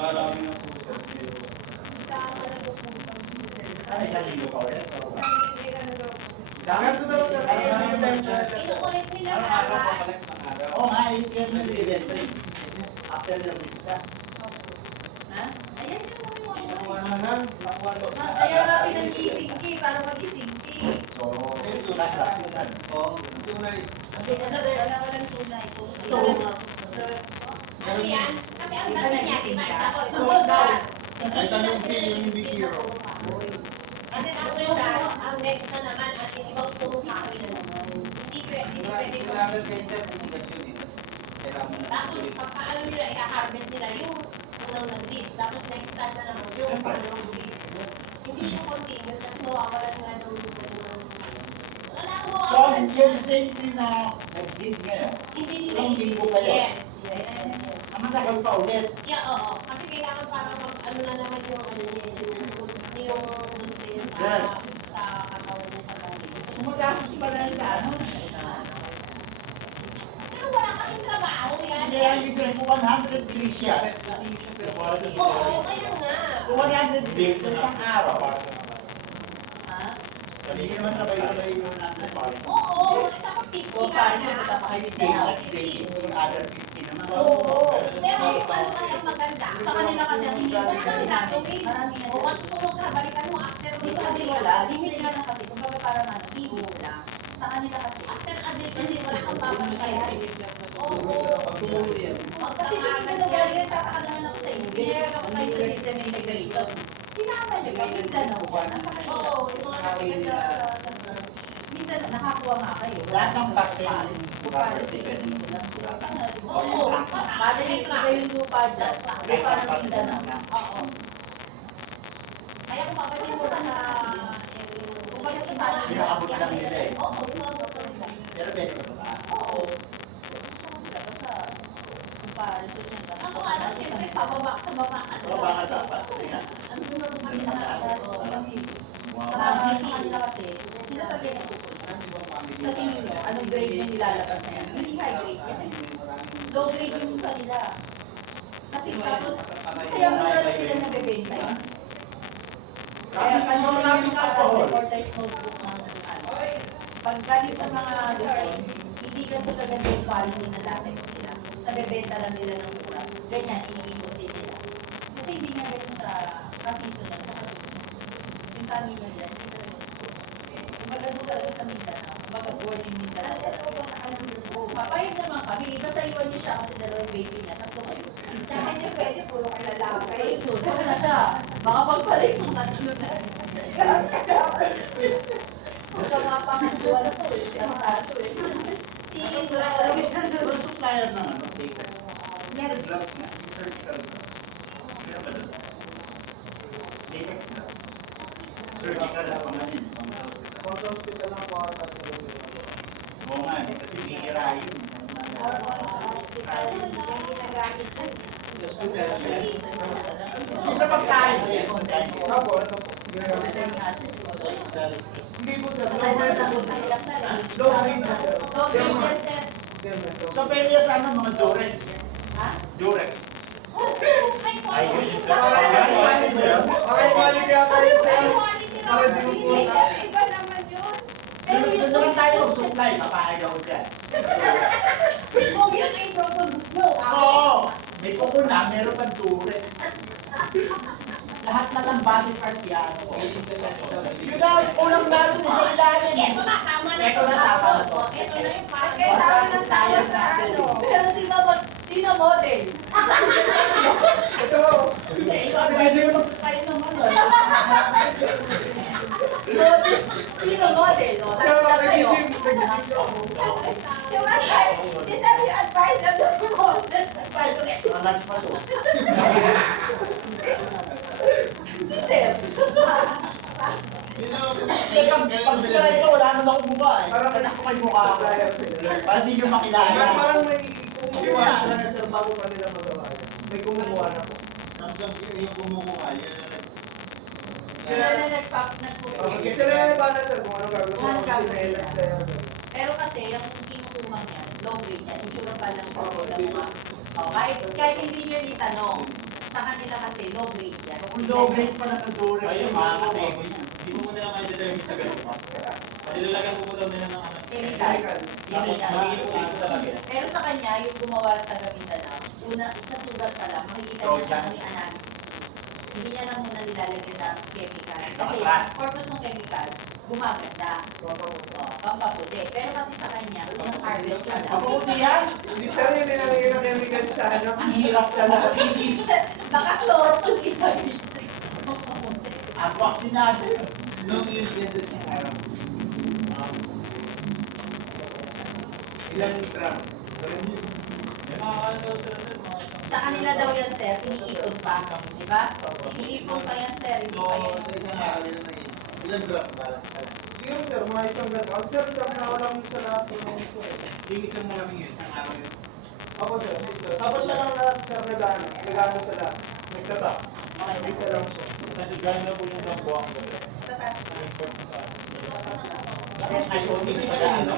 Nakarami na po sir. Saan ka nagpupunta po sir? Ano, isang linggo pa ulit? Isang libre ka na daw po. Isang linggo daw sir. Inukulit nila dapat. Oo nga, yun nag-event rin. After the weeks ka. Ha? Ayan yun mo yung Kaya nga pinag-ising ki, para mag-ising ki. So, last week ka. Wala walang tunay. So, Ano yan? Kasi ang dami niya, di ba? Isa ko, isang Tungkol ba? Ay, tanong si hindi hero. And then after that, ang next na naman, at yung ibang tumutawin na naman. Hindi pwede Tapos, pagka nila, i-harvest nila yung unang nag-lead. Tapos next time na naman yung pangalawang lead. Hindi yung continuous kasi mawawalan nga daw yung wala akong so, mawawalan. yung same thing na nag-lead ngayon. Hindi nila Ilang linggo pa yun? Yes. Ang matagal pa ulit. Yeah, oo. Kasi kailangan parang ano na naman yung ano niya, yung nutrients sa katawan niya sa sarili. Sumagastos pa na yun sa ano. Pero wala kasing trabaho yan. Hindi, ang isang kung 100 days siya. Oo, kaya nga. Kung 100 days sa isang araw. Ha? Hindi naman sabay-sabay yung 100 days. Oo, isa pa 50 Kung ka paano siya na. magkakahimik Day na. next day, yung other 50 naman. Oo. Pero kung ano kasi ang maganda. Sa kanila kasi ang iniisip Wala kasi nang namin. gagawin. Marami na O, matutulog ka, balikan mo after Dito kasi wala. Limit nga lang kasi. Kumbaga parang ano, limit lang. Sa kanila kasi. After addiction, wala kang papantayan. Oo. Kasi sa Mindanao galing, nagtataka naman ako sa inyo. Meron ako kayo sa system integration. Sinama niyo pa, Mindanao ba? Napakahirap. Oo, yung mga nakita sa Mindanao, nakakuha nga kayo. Lahat ng bakit Pares sila dito lang. Oo. Madali, iba yung lupa dyan. Lupa ng Mindanao. Oo. Kaya kung papasin mo sa Kumbaga sa tayo. Inaabot lang nila eh. Oo, inaabot lang nila. Pero pwede pa sa taas. Oo. Basta, kung pares yun yan. Kaso ano, siyempre, pababa sa baba ka. So, baka dapat. Kasi nga, Andun na kasi Andun na tayo. Marami sa kanila kasi, sila talaga yung nagpupunta. Sa tingin mo, anong grade yung nilalabas na yan? Hindi high grade yan eh. Low grade yung kanila. Kasi tapos, kaya mura lang nila nabibenta yun. Kaya ano yung parang reporter's notebook ng ano. Pag galing sa mga Luzon, hindi ganun kaganda yung quality ng latex nila. Sa bebenta lang nila ng mura. Ganyan, iniikot din nila. Kasi hindi nga ganun ka-seasonal. Tsaka yung taniman nila, hindi talaga. Kumbaga doon talaga sa Mindanao. Kumbaga boarding Mindanao. Papayag naman kami. Basta iwan niyo siya kasi dalawang baby niya. Tatlo kayo. Kaya hindi pwede, puro ka lalaki. Kayo doon. Huwag na siya. Baka pagpalit mo nga doon na. Huwag ka mapangaduan po eh. Siya makaso eh. Pero supplier ng ano, latex. Kunyari gloves nga, yung surgical gloves. Kaya ba doon? Latex gloves. Surgical na pang ano yun, pang sa hospital. Kung sa hospital lang po ata sa lugar. Oo nga, kasi bihira yun. Yung ginagamit ko. Hospital siya. Yung sa pagkain din, pagkain din. Opo, ano po? Ginagamit. Hospital. Hindi po sir. Low grade na. Low grade na sir. Low grade yan, sir. So pwede yan sa ano, mga Durex. Ha? Durex. May Ay, quality. quality ba yun? Okay, quality ata rin sir. Para di mo po Iba naman yun. Pero Doon yung doon tayo mag-supply, papayag ako dyan. Kung yun ay produce mo. Oo! May kuko na, meron pang Durex. Lahat na ng body parts yan. Yun ang ulam natin sa ilalim. Ito na, tama na Ito na, tama na to. Ito na yung parang Kaya Basta tama ng supplier tawag na natin. ano. Pero sino model? Ito. Hindi, iba pwede yung mag-supply naman. Model. Sino model? O, Sir, tatlo kayo. tao. Yung advice, is that yung advisor ng model? Advisor, extra large pa to. Si Sir. Teka, pag sinry ka, wala naman ako mukha eh. Parang anak ko kayo mukha ako. Para di nyo makilala. Parang may kumukuha na talaga sir bago pa nila magawa yan. May kumukuha na po. Samsung yung kumukuha, yan ang Sila na Kasi nagpupulis. sila yung bala sir kung anong gagawin Kung anong mo. gagawin Sinelas nila. na yan. Pero kasi, yung kinukuha niya, low grade niya, insura pa lang Oo, sa di mukha. ba? Kahit hindi niyo itanong, Sa kanila kasi, low grade yan. So kung low grade pa na sa Durex, Ayun, mga kategos. Hindi mo nila ma-determine sa ganun. Palilalagyan ko po daw nila ng ano. Chemical. Tapos magiging po ito talaga. Pero sa kanya, yung gumawa ng taga Mindanao, una, sa sugat pa lang, makikita niya Trojan. ano yung analysis. Hindi niya lang muna nilalagyan ng chemical. Sa Kasi atras. purpose ng chemical, gumaganda. Pampaputi. Pero kasi sa kanya, unang harvest pa lang. Mabuti yan. Hindi sir, yung nilalagay ng chemical sa ano. Ang hirap sa nakakikis. Baka Clorox yung ilagay. Ang vaksinado yun. Long use visit sa araw. Ilang gram? Ganun yun. Yung mga ano sila sir, mga isang... Sa kanila daw yan, sir, iniipon pa. Di ba? Iniipon pa yan, sir. Hindi So, pa yan. sa isang araw nila naging ilang gram ba? Siguro sir, mga isang ganito. Kasi sir, isang tao lang sa lahat ng sir. Yung isang malaking yun, isang araw yun. Ako sir, sir. Tapos siya lang lahat sir nagano sa lahat. Nagtata. Isa lang siya. Sa gano'n na po yung isang buwang kasi. Tataas pa. Yung port sa Ay, o, hindi sa ano?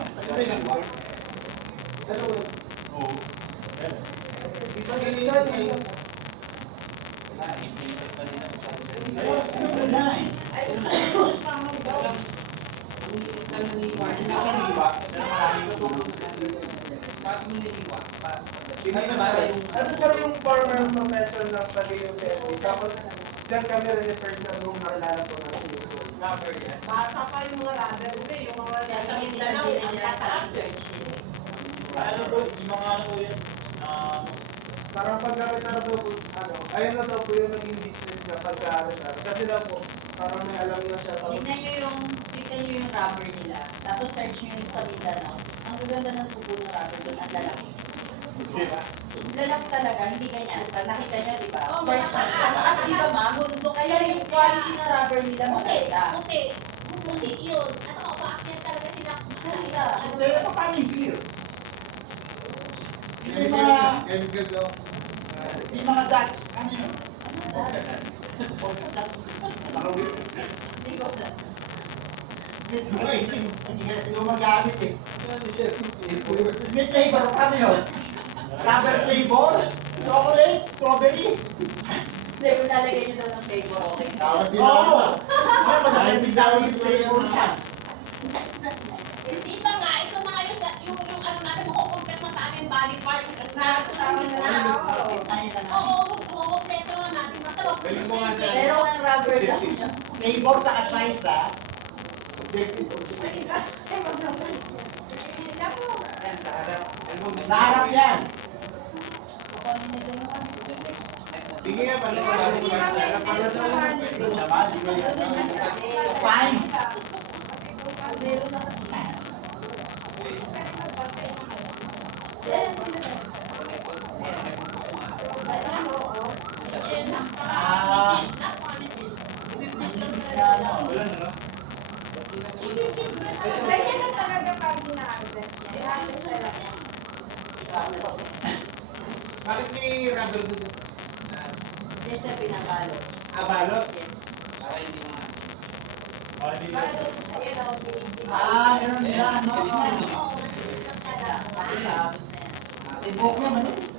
Ano ulit? Oo. Iba yung isa. Ano na eh. Hindi ka nag-iba. Pero maraming tulong. Ito sir yung former professor ng Pagayong Therapy. Tapos dyan kami refer sa room na kilala ko na si Basta pa yung mga rubber, yung mga Kaya sa kami Mindanao, nilagyan ang nila sa taas. research nila. ano po, yung mga ano po yun, parang pagkakita daw po, ayun na daw po yung naging business na pagkakita. Kasi daw po, parang may alam na siya. Tapos, Tignan nyo yung rubber nila. Tapos search nyo yung sa Mindanao. Ang gaganda ng tubo ng rubber doon, ang lalaki. Lalaki talaga, hindi ganyan. Pag nakita nyo, di ba? Oh, Search nyo. mataas. Mataas, di ba ma'am? Mundo, kaya yung quality ng rubber nila Puti, maganda. puti yun. At saka umaakyat talaga sila. Maganda. Pero paano yung beer? Yung Chemical mga, chemical daw. yung mga dots, ano yun? Ano ba? Polka dots. Saka beer. Hindi ko na. Yes, hindi ka sila gumagamit eh. May flavor pa yun. Rubber flavor, chocolate, strawberry. Hindi, kung lalagay nyo daw ng flavor, okay. Tawa sila. Oo! Ano ba nagkakit daw yung flavor niya? Di ba nga, ito mga yung ano natin, makukomplet mo sa ating body parts. Oo, makukompleto na natin. Basta Galing mo nga siya. Pero ang rubber daw niya. Flavor sa size ha. Objective. Eh, wag naman. Sa harap yan. Kukunin nila yung ano. Sige nga, balik ko. Hindi ba may meron naman? Doon naman, di ba yan? It's fine. Meron na kasi. Sila. Malinis nga ano. Wala na, no? Ganyan na talaga pag ina-harvest yan. I-harvest na lang yan. Bakit may rubber doon sa taas? Yes, sir, pinapalo. Balot? Yes. Para doon sa ilaw, Ah, ganun yan. No? Oo, nasusunod ka lang. Tapos sa abos na yan. Ibok niya, malinis.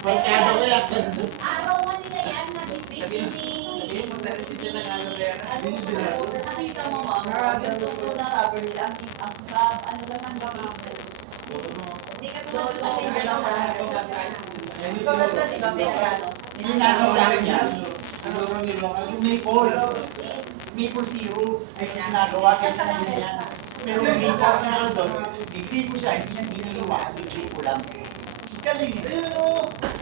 Pagkado ko yan. Araw mo nila yan, nabibigyan ni... Nakita mo, ma'am, yung tubo ng rubber nila, ano lang ang base. Hindi ka tulad sa Mindanao. Ikaw ganda, di ba, pinagano? Yung nagawa niya. Siguro niloko. Yung maple. Maple syrup. Ay ginagawa niya sa kanila yan. Pero yung maple na lang doon, bigli ko siya, hindi niya ginagawa, bigli ko lang. Galing eh.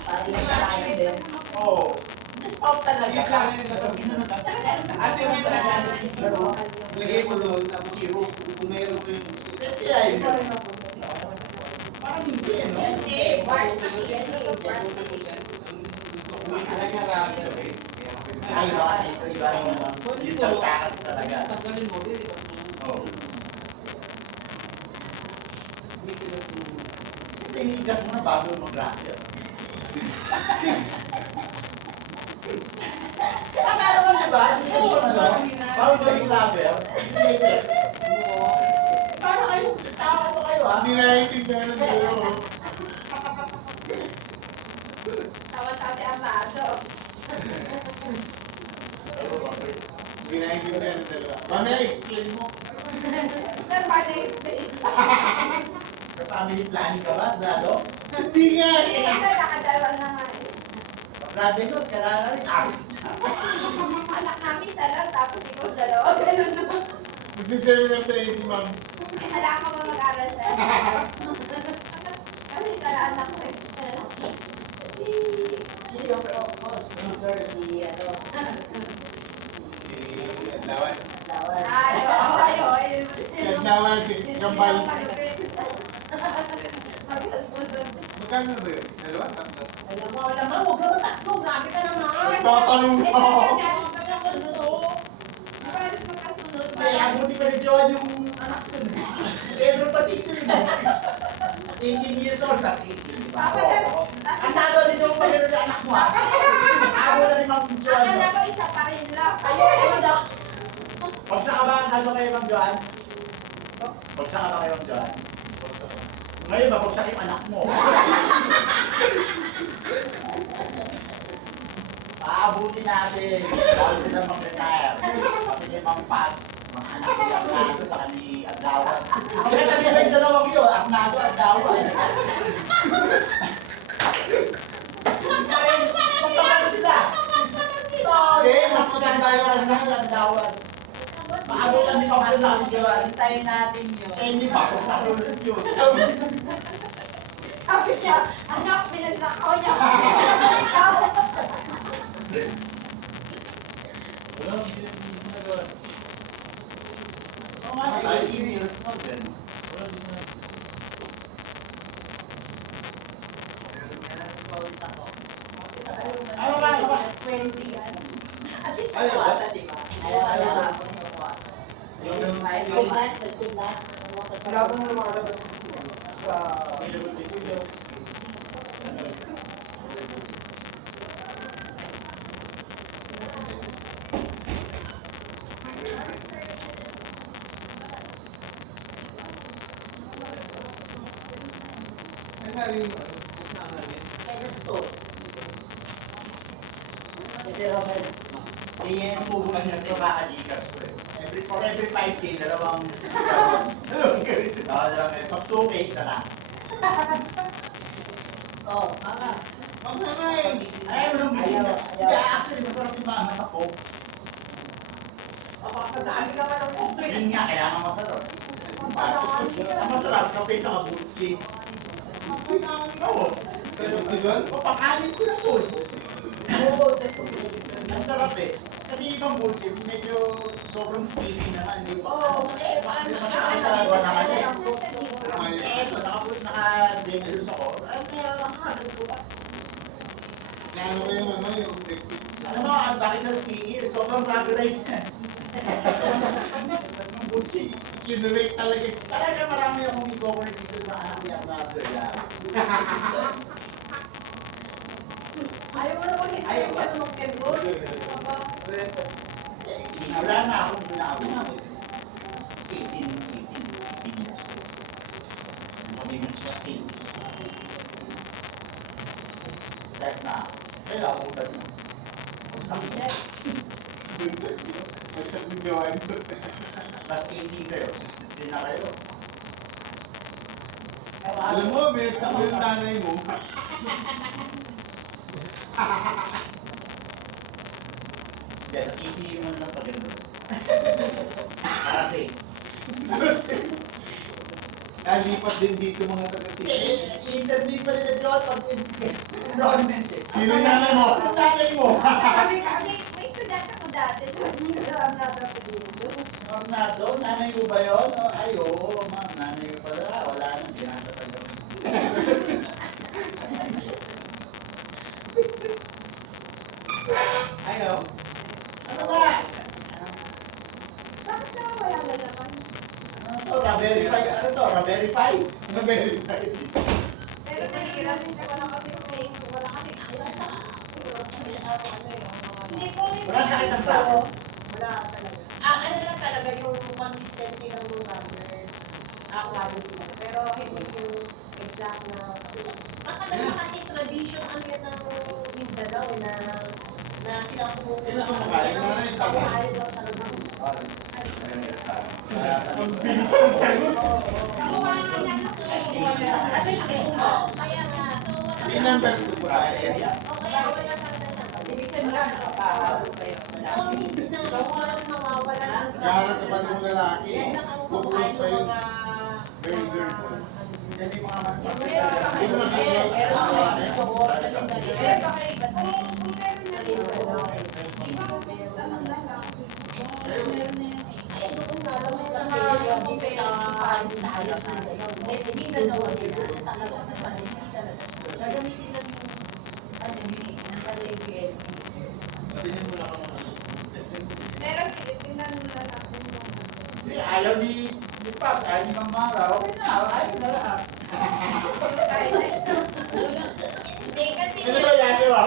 Parang tayo din. Oo. Nag-stop talaga. Yung sa akin, sa Ginano ka. Ate, may Talaga talaga. na syrup. Lagay mo doon, tapos syrup. Kung mayroon ko yung... Kaya yun. Parang hindi eh, no? Hindi, Bart kasi yan eh. Gusto ko yung rubber. Ay, iba kasi ito, iba yung ano. Yung tagta kasi talaga. Oo. Siyempre, hinigas mo na bago mag-rubber. Meron ka diba? Hinigas mo na no? Bago mag-rubber. Latex. Para kayo, tama pa kayo ha? Hindi naiintindihan ng dulo. Tawa sa si Amado. Hindi naiintindihan ng dalawa. Mamaya explain mo. Sir, paano explain? Family planning ka ba, Dado? Hindi nga Hindi, eh. sir, nakadalawa na nga eh. Grabe nun, kailangan na rin. Anak namin isa lang, tapos ikaw dalawa. Ganun naman. Magsiseminar sa iyo si ma'am. Wala ka ba mag-aral sir? Kasi isa lang anak ko eh. Sino yung co-speaker si ano? Si Adlawan. Lawan. Ayaw. Si Adlawan, si Kambal. Magkasunod. Magkano ba yun? Dalawa? Tatlo? Alam mo naman, huwag ka matakbo. Grabe ka naman. Nagtatanong Eh, ako. sir, kasi alis magkasunod oh. Di ba alis magkasunod? Ay, abuti pa ni Joan yung anak ko. Pedro pa dito yun. 18 years old, tas 18, di ba? Papa, sir, Ang talo dito yung pagkano yung anak mo, ha? Abo na rin Ma'am Joan. akala no? ko isa pa rin lang. Ayun daw. Pagsa ka ba, ano kayo Ma'am Joan? Pagsa ka ba kayo Ma'am Joan? Ngayon, mapagsak yung anak mo. Aabutin natin. Bawal sila mag-retire. Pati niya Ma'am Pat, mga anak ni Arnado sa kanil Adlawan. Ang katabi ba yung dalawang yun? Arnado, Adlawan. Magpapalo sila. Okay, mas maganda yung Arnado, Adlawan. Maabutan ni Ma'am Joan ni Joan. Hintayin natin yun. Eh, hindi pa, kung sa ulit yun. Sabi niya, anak, pinagsakaw niya. Ikaw. Wala, hindi na sinisip na gawin. Oo nga, Ay, serious mo, gan. Wala, hindi na. Pawis ako. Ano ba? 20 yan. At least Ayaw ba? makuwasan, di ba? Ayaw na ako yung makuwasan. Yung Wala pong lumalabas sa Available videos. Saan galing mo? Saan galing? Kaya gusto. Kasi Romel, Hindi yan ang pupunta niya sa kaka-Gcash ko eh. For every 5K, dalawang ganito. Dalawang pag 2K, isa lang. oh, mama. Wag na nga eh. Ayaw mo nung gising na. Ayaw. Hindi, actually, masarap yung mama sa coke. Papadami ka pa ng kumpay. Yun nga, kailangan masarap. Ang masarap, kape sa kabutki. Oo. Si Don? Papakanin ko na yun. Ang sarap eh. Kasi ibang bullshit, medyo sobrang sticky naman. Hindi pa, hindi masyadong sa wala ka din. Eh, ito, naka-demilos ako. Nakakagat ko pa. Kano ko yung ano, yung technique. Alam mo, bakit siya sticky? Sobrang rubberized na. Ang bullshit. Kinurate talaga. Talaga marami akong i-cover dito sa anak ni Arnaldo. Ayaw mo naman Ayaw hindi ba? sa mag-enroll. Wala na ako, hindi na ako. 18 years. Sabi mo siya, 18. Start na. Kaya ako utat na. Nagsak ni Joan. Plus 18 kayo, 63 na kayo. Alam mo, binagsak mo yung nanay mo. Hindi, sa TCU mo na lang pag-enroll. Para safe. Nalipat din dito mga taga-tissue. Interview pa nila John pag enrollment eh. Sino yung nanay mo? Ang nanay mo. May estudyante ko dati. So, hindi ko alam na dito. Ornado, nanay mo ba yun? Oh, ay, oo, ma'am, nanay mo pala. Wala nang sinasatagal. Ayo. Ano ba? Bakit naman wala na naman? Ano to? Ra-verify? Ano to? Ra-verify? Na-verify. Pero mahirap. Wala kasi fake. Wala kasi hindi ko rin. Wala sakit ang tao. Wala talaga. Ano lang talaga yung consistency ng number. Quality. Pero hindi yung exact na kasi matagal na kasi tradition ano yan ng Mindanao na sila Sino pumupunta. kumakain? Ano yung tawag? Kumakain lang sa loob. Ang bilis ng sagot. Kamukha nga yan ng Kaya nga, so wala. Hindi number 2 po tayo area. Kaya wala talaga siya. Ibig sabihin wala nakapahabol kayo. So, hindi na walang mawawala ng Nakaharap ka pa ng lalaki. yan lang ang Kukulos kumakain pa ng yun. mga Very good po. Yan yung mga manufacturer. Hindi mo lang Yes, Pero baka iba tayo. Kung meron na rin ko, isa ko po tanong lang. Kung meron na yan eh. ay doon nga lang Kung ang meron mga sa Paris sa ayos na hindi na daw kasi talaga sa sanin, hindi talaga. Gagamitin lang yung unique ng talaga Patingin mo lang ako. Pero sige, tingnan mo lang natin yung Hindi, ayaw ni Paps, ayaw ni Mang Mara. Okay na, ayaw na lahat. Hindi kasi Hindi ba yan, di ba?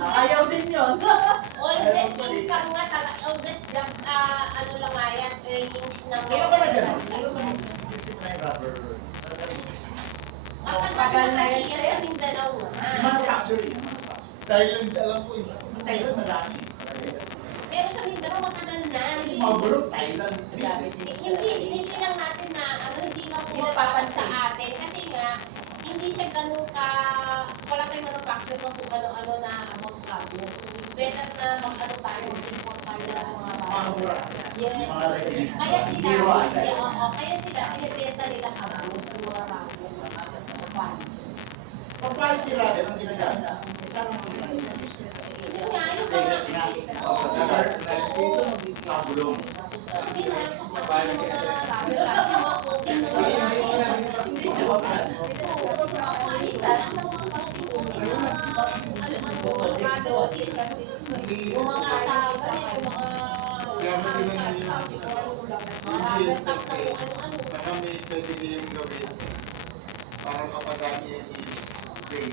Ayaw din yun. oldest income nga talaga, oldest job, ano lang nga yan, earnings ng Kaya ba na gano'n? Kaya ba nag-isip na yung rubber? Matagal na kasi yan, yan sir. sa Mindanao nga. Manufacturing. Thailand, alam ko eh. Ang Thailand madami. Pero sa Mindanao matagal na. Kasi mga bulong Thailand. Hindi lang natin na, hindi lang Hindi pumapasok sa napapansin. atin. Kasi nga, hindi siya ganun ka, wala tayong manufacture ng kung ano-ano na about cabinet. It's better na mag-ano tayo, mag-import tayo ng mga Mga bago. mura kasi. Yes. Mga ready. Kaya sila, Biro kaya sila, pinipesa nila abroad yung mga bago. Pag quality rubber ang ginagamit, isa lang ang ginagagamit. Yun nga, yung Kaya mga, sinabi, oo. sa bulong. Hindi na, kasi yung mga sabi ka, yung mga coating ng mga yung mga asawa niya, yung mga maraming tax sa kung ano-ano. Baka may pwede kayong gawin para mapadami yung i-pay.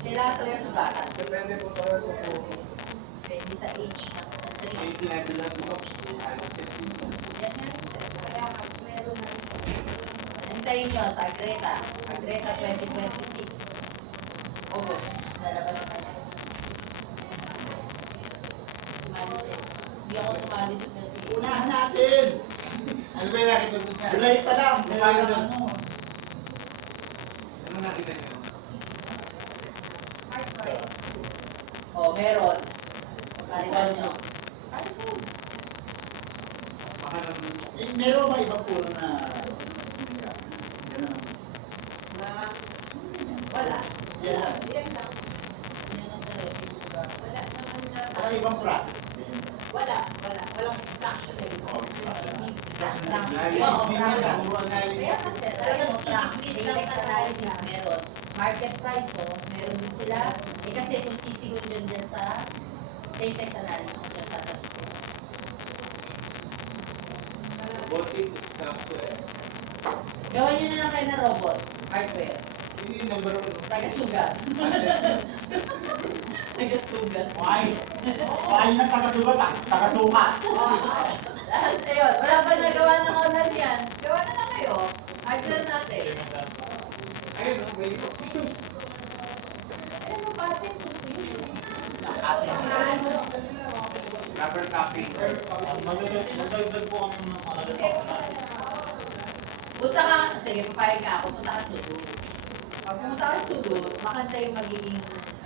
kailangan talaga sugatan. Depende po talaga sa po. Pwede sa age ng Ay, sinabi lang ko, ayos yan. Yan nga rin sir. Hintayin nyo sa Agreta. Agreta 2026. August. Lalabas yung kanya. Sumali siya. Hindi ako sumali doon kasi Unahan natin! Ano ba yung nakita doon sa... July pa lang. Kaya Kaya doon. ano. Ano nakita niyo? oh, meron. Paris nyo. Baka nandun. Eh, meron ba ibang puro na ganun ang gusto? Wala. Yan lang. Yan lang. Yan ang talaga sinusugatan. Wala naman na. Wala ibang process din. Wala. Walang extraction eh. Oh, extraction. Extraction. Analysis. Oo, May bravo. mga puro analysis. Kaya kasi, talagang latex analysis meron. Market price, so, meron din sila. Eh kasi kung sisigon dyan sa latex analysis, yung sasagot ko. Robotic extraction. Gawin nyo na lang kayo na robot, hardware. Hindi yung number 1. Taga-sugat. Taga-sugat. Why? Why na taga-sugat? Taga-sukat. Lahat, ayun, wala pa nagawa ng honor yan. Gawa na lang kayo. Hardware natin. Ayun, no? May Ayun, mapatin ko. rubber tapping. Magdagdag po kami ng other functionalities. Punta ka, sige, papayag ka ako, punta ka Sudut. Pag pumunta ka Sudut, makanta yung magiging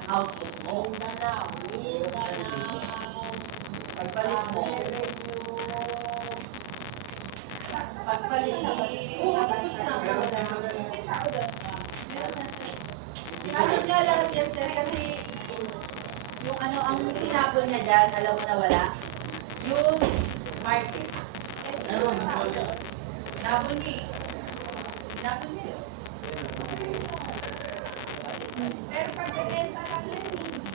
output mo. Mindanao. Pagbalik mo, pagbalik, tapos na. Halos nga lahat yan, sir, kasi yung ano, ang tinapon niya dyan, alam mo na wala, yung market. Meron, wala. Tinapon niya eh. Tinapon niya yun. Pero pag bibenta ka na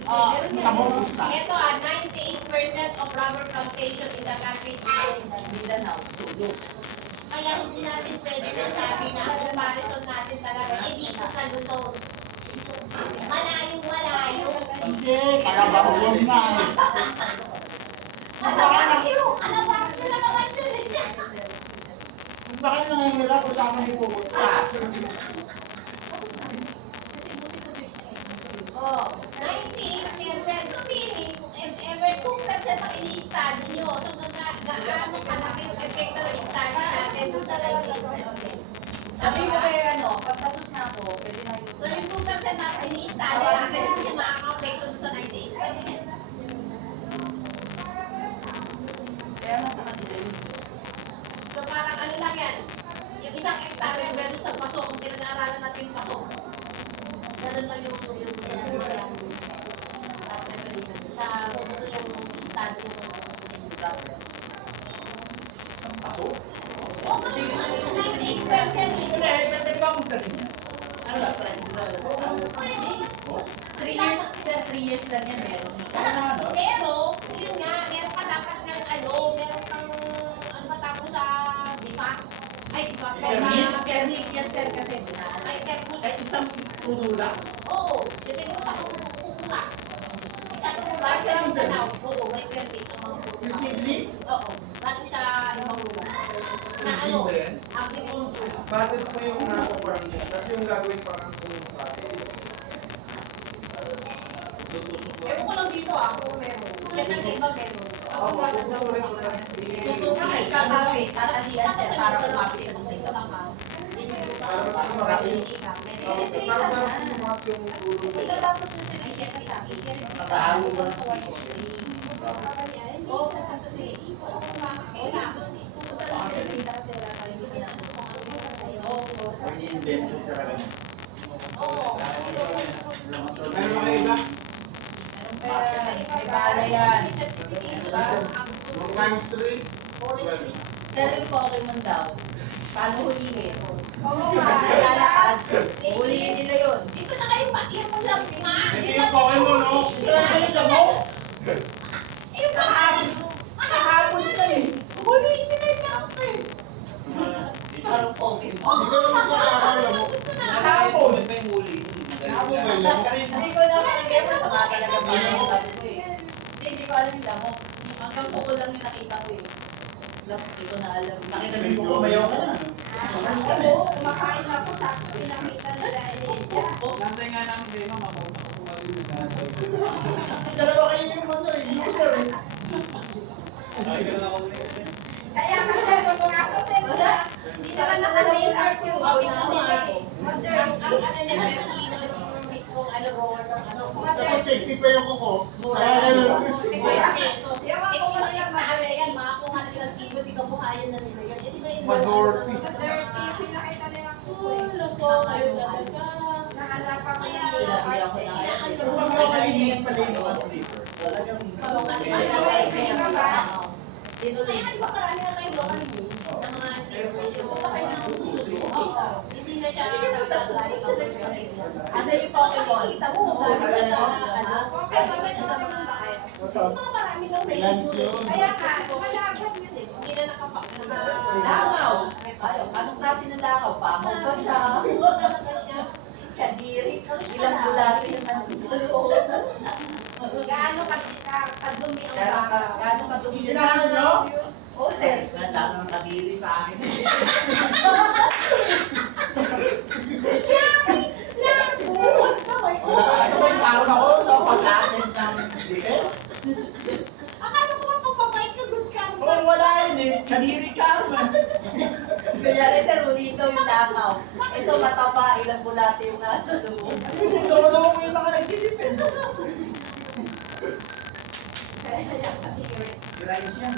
Oh, Meron yan. Tamobos na. ito 98% of rubber plantation in the country is in Mindanao, Sulu. Kaya hindi natin pwede masabi na ang comparison natin talaga dito sa Luzon. Malayo. Hindi, kalabaon na eh. Alabaryo na naman yun. Bakit nangangilap kung saan kami pupunta? Tapos na. Kasi buti 2 years na exam ko yun. Oh, 90%. Sabihin, if ever 2% ang ini-study nyo, so gaano kalaki yung epekto ng study natin dun sa 98%. Sabi mo kaya ano, pag tapos na ako, pwede na yun. So yung 2% na ini-study natin, hindi siya makaka-apekto dun sa 98%. Kaya nasa kanila yun. So parang ano lang yan, yung isang hektarya versus sa paso, kung pinag-aaralan natin yung paso. Ganun lang yung sa preparation. Sa gusto yung study yung Isang paso? Oo, kasi yung 98% Hindi, pwede ba mong galing yan? Ano lang, try sa... pwede. 3 years, sir, 3 years lang yan meron. Kaya na ano? Pero, yun nga, meron ka dapat ng ano, meron kang, ano ba tawag sa BIFAC? Ay, BIFAC. Permit yan, sir, kasi May permit. Eh, isang tulo lang? Oo, depende kung saan kukuha. Isang kukuha, Ay, isang saan permit? tanaw. Oo, may permit ang mga kukuha. Yung seedlings? Oo, galing sa ibang lugar. Sa ano, Hindi ba yan? agriculture. Batid po yung nasa farm niya. Kasi yung gagawin parang kung batid. Tutusok mo. Ewan ko lang dito kung meron. Yan ang sa iba meron. Ako Ako, sa tuturin ko tas tutupi ka kapit, tatalian siya para kumapit siya sa isang tama. Para mas lumakas yung... Para mas lumakas yung ulo niya. Pagkatapos na siya ka sa akin, kaya rin Nakahalo ba sa ng species? Oo, kasi pupunta Pupunta lang sila dito kasi wala pa rin hindi na. Pwede inventor talaga niya. Oo. Alam mo to, Meron ba kayo iba? May bala yan. Diba? 4 times 3? Forestry. Sir, yung Pokemon daw, paano hulihin? Pag naglalakad, hulihin nila yun. Dito na kayo pa. Yung lang, lima. Ito yung Pokemon, no? Ito mo? Yung Kahapon. Kahapon ka eh. huliin nila yung ako eh. Parang Pokemon. Hindi ko naman sa alam mo. Gusto na. Kahapon. Kahapon ba yun? Hindi ko naman nag-get masama talaga ba yung sabi ko eh. Hindi ko alam yung damo. Hanggang kuko lang yung nakita ko eh. Hindi ko na alam. Nakita mo yung kumayaw ka na. Ako, kumakain ako sa pinakita nila Elijah. Nantay nga namin kayo, ma'am. Makausap ko nga rin sa Kasi dalawa kayo yung ano eh, user eh. Ay, ganun ako ulit. Kaya kasi kaso sila, hindi naman naka-mail art yung audio nila eh. Ang ano niya, pero yung mismong ano, roller ng ano. Tapos sexy pa yung kuko. Kaya ganun. Pesos. Isang hektarya yan, makakuha na ilang kilo, di kabuhayan na nila yan. Eh, di ba yun? Madorpi. 30, pinakita nilang kuko eh. Wala po, kayo talaga. Nakalapan ko Kaya, ng mail art eh. inaano Pero pag nakalimit pala yung mga sleepers, talagang... Kasi Tinuloy kaya ko ba pa. marami na kayo local news ng mga sleepers yung Punta kayo ng Oo. Hindi na siya Asa yung Pokemon? Kita mo, Wala galing siya sa na ano. Okay, Galing siya sa mga mga marami nang may Lance siguro yun. Kaya ka, malapit yun eh. hindi na nakapak. Langaw. Ayaw, anong klase ng langaw? Pamaw pa siya. Talaga siya. Kadiri. Ilang bulati yung nandun sa loob. Gaano kadumi ang baka. Gaano kadumi yung Kailangan nyo? Oo, sir. Na lahat ng kadiri sa akin eh. Wala Ito ba yung parang ako sa pag-attend ng defense? Akala ko nga pagpapait ka, good ka. Oh, wala yun eh. Kadiri karma. Kanyari, sir, ulito yung langaw. Ito, mataba, ilang bulati yung nasa loob. Kasi nilolo ko yung mga nagdi-defense. Kaya yung kadiri. Grayos yan.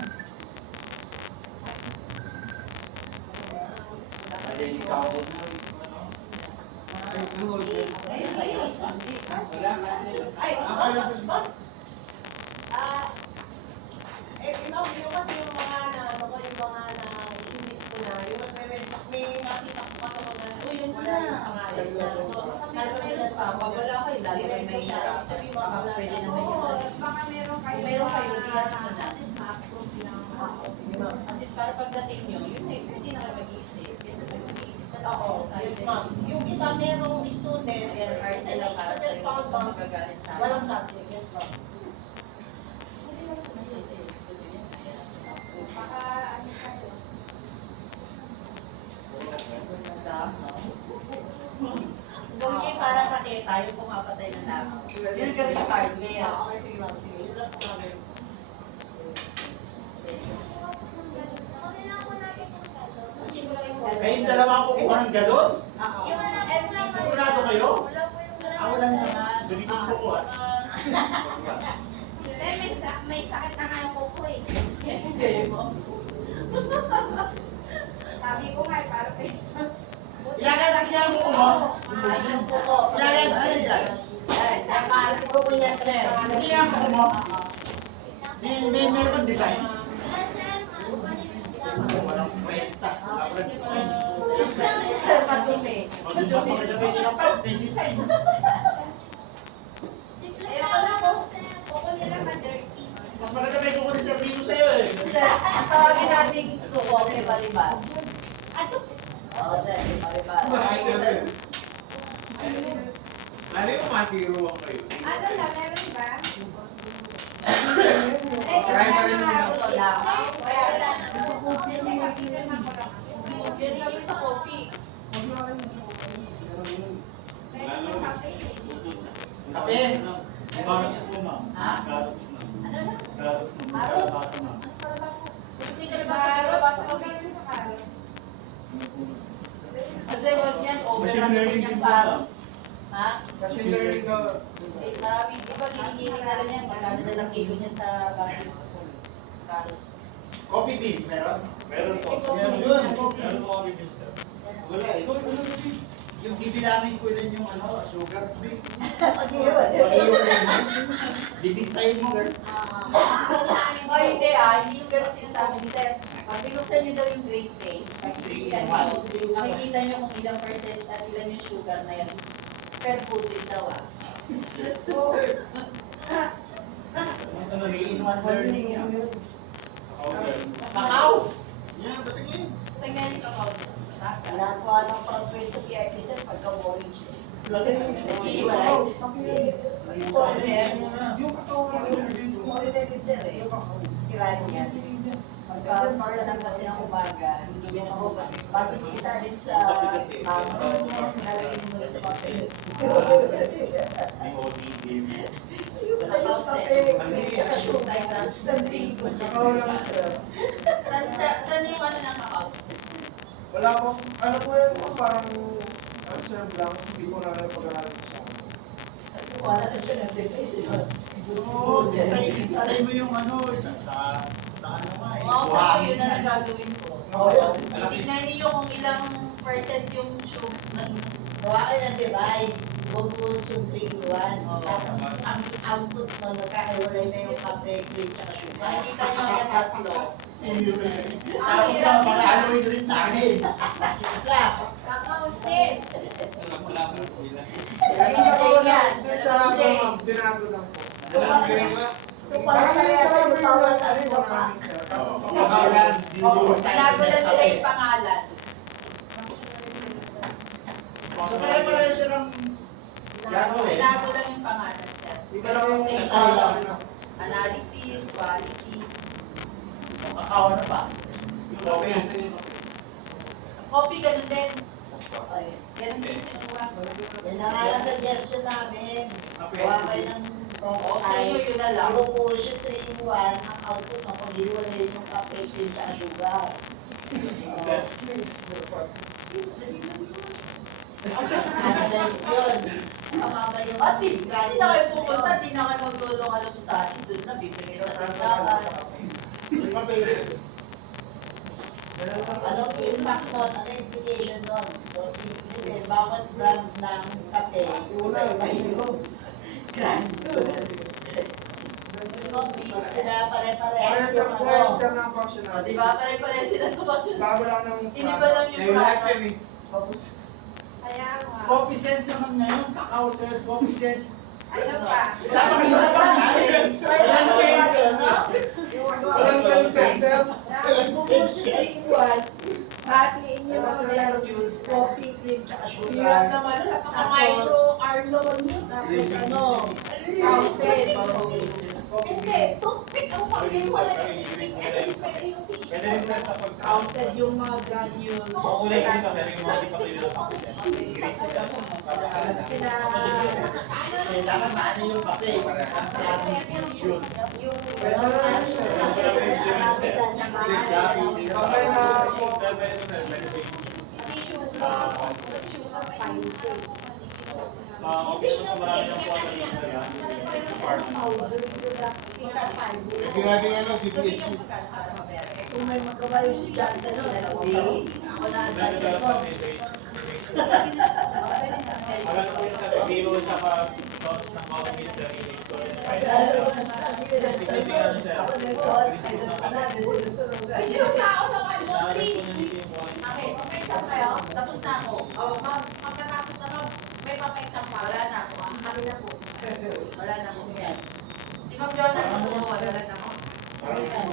Nakalinig ka ako mo. Ay, ano oras yun? Ngayon kayo, hindi. Wala ka. Ay, Akala ko yung kasi yung mga na, ano ko, yung mga na English ko na, yung nagre-retract, may nakita ko pa sa mga Oh, yun wala na. yung pangalan na. So, Meron pa, wala kayo, lalo kayo may hirap. Baka pwede na may stress. Baka meron kayo. Kung meron kayo, di ka naman na. Ma-approve lang. Sige ma'am. At least para pagdating nyo, yun eh, pwede na kayo mag-iisip. Kasi pag mag-iisip na Oo, yes ma'am. Yung iba merong student, Ayan, art na lang para sa'yo. student Huwag found kang magagalit sa akin. walang subject, yes ma'am. Baka ano kayo. ka, no? Gawin niyo yung parang raketa, yung pumapatay ng langaw. Yun ang gawin yung hardware. Okay, sige ma'am, sige. Yun lang po namin. Kayong dalawa ang kukuha ng galon? Sigurado kayo? Walang naman. Gamitin ko ko ah. May sakit na nga yung kuko eh. Yes, kayo mo. Sabi ko nga, parang Ilagay na kailangan ko mo. Ay, yung kuko. Ilagay na ilagay. Ay, ko po yan, sir. Kailangan ko mo. Meron bang design? Walang kwenta. Wala ko lang design. Sir, madumi. Mas maganda ba yung ilang pa? May design. ayoko na po. Kuko nila ma-dirty. Mas maganda ba yung kukunin sa Rino sa'yo eh. Sir, ang tawagin natin kuko, may baliban. Ato, Oo, sir. Bakit naman? Mali mo masiruan kayo. ano na, meron ba? Try pa rin mo Ito lang. Wala na. Yun lang yung sa coffee. Kape. Carrots po, ma'am. Ha? Carrots na. Ano na? Carrots na. Carrots? Kalabasa, ma'am. Hindi ka naman sa kalabasa coffee. Kasi wag yan, over Machine natin learning yung din po, carrots. Ha? Kasi learning ka, Eh, maraming iba, ginigiling na lang yan. Magkano na lang kilo niya sa bagay carrots. Coffee beans, meron? Meron po. Ikaw, Meron yun. Meron po kami din, sir. Wala eh. Yung bibilangin ko din yung sugar. Sabi, pag-iwan. Bibistayin mo, gano'n. O hindi hindi yung gano'n sinasabi ni Sir. Pag binuksan nyo daw yung grape paste, pag i-scan nyo, makikita nyo kung ilang percent at ilan yung sugar na yan. Per putin daw Diyos ko. Three-in-one learning yan. Ako, sir. Sakaw! Yan, patingin. Saan galing ka pa? Nagawa ng pag-pwede sa PIP sir pagka-morning siya. Iiwalay. Yung katawan Morning na din sir eh. Kirahin niya. Pagka pati ng umaga, bago isalin sa aso, nalagyan mo sa papel. may OCD. About sex. Tsaka sugar. Titles, base, Kakao lang sir. Saan yung ano ng kakao? Wala ko, ano po yan po, parang serve lang, hindi ko na pag-aralan siya. Wala na siya ng device. Oo, bistay mo yung sa ano nga eh. Oo, sa yun na nagagawin ko. Oo, yun. Titignan niyo kung ilang percent yung sugar. Gawa kayo ng device, focus yung 3-in-1. Oo. Tapos ang output mo, nagkakaiwalay na yung kape, cream, tsaka sugar. Makikita nyo agad tatlo. Tapos na mag-aloy rin namin. Isla. kakausip. Yung kakao lang, dun sa Jay. dinago lang po. Walang ginawa. Kung Parang parang yung parehas sa yung server bawat lang, ano ano mo po pa. namin sir. Kaso Kakao lang, dinuduwas tayo Binago ng lang nila Nescafe. yung pangalan. So pare-pareho siya ng gagawin. Binago lang yung pangalan, sir. iba lang yung Same kakao lang. ano. analysis, quality. Yung kakao na pa. Yung Sabi coffee. yan sa inyo. Copy, ganun din. Ay, Ganun din yung pinuha. yan na nga lang suggestion namin. Kape. Gawa kayo ng O, sa inyo yun na lang. Ibubuhos yung 3-in-1, ang output ng pag-iwalay yung kape, cream, tsaka sugar. Sir. Analyze yun. Mababa yung At least, hindi na kayo pupunta, hindi na kayo maglulong of studies doon na bibigay sa tindahan. Yung kape. Anong impact nun? Ano yung implication nun? So, ibig sabihin, bawat brand ng kape, iba yung granules. Copies. Kasi na Parehas pare-parehas yung lang po yung ano. sir ng O, functionality. diba? Pare-pare sila naman. Bago lang ng Iniba lang yung Sa'yo lahat product. yan eh. Tapos, Kaya nga. Coffee sense naman ngayon. Kakao sense, coffee sense. Ano pa? Walang sense. walang sensor sir. Ibubuhos yung 3-in-1, hatiin yung mga granules, coffee, cream, tsaka sugar. naman. Tapos, Arnold, tapos ano, kape, Hindi, toothpick ang pagkain mo na kasi pwede yung tissue. Pwede rin sir sa pag Counted yung mga granules. makulay din sa sir yung mga di pa kayo na tapos yan. I-grade ko yan. Tapos Kailangan maano yung kape. Ang klaseng tissue. Pero Kamay na ako. Sir, pwede ko sir, pwede ko yung sa office ko marami ng po sa dito sir. Pwede natin ano, CPSU. kung may magkabayo si Dan sa ako na Sir, sa sir, alam ko yung sa biro sa pag-thoughts ng mga minutes sir, so ako nag-call, kasi panalo sila sa lugar. Sino tao sa 113? Bakit? Mag-exam kayo? Tapos na ako. Oh, ma'am, pagkatapos naman, may papa-exam pa. Wala na ako. Kami na po. Wala na ako. Si Ma'am Jonathan sa Tumawan, wala na ako.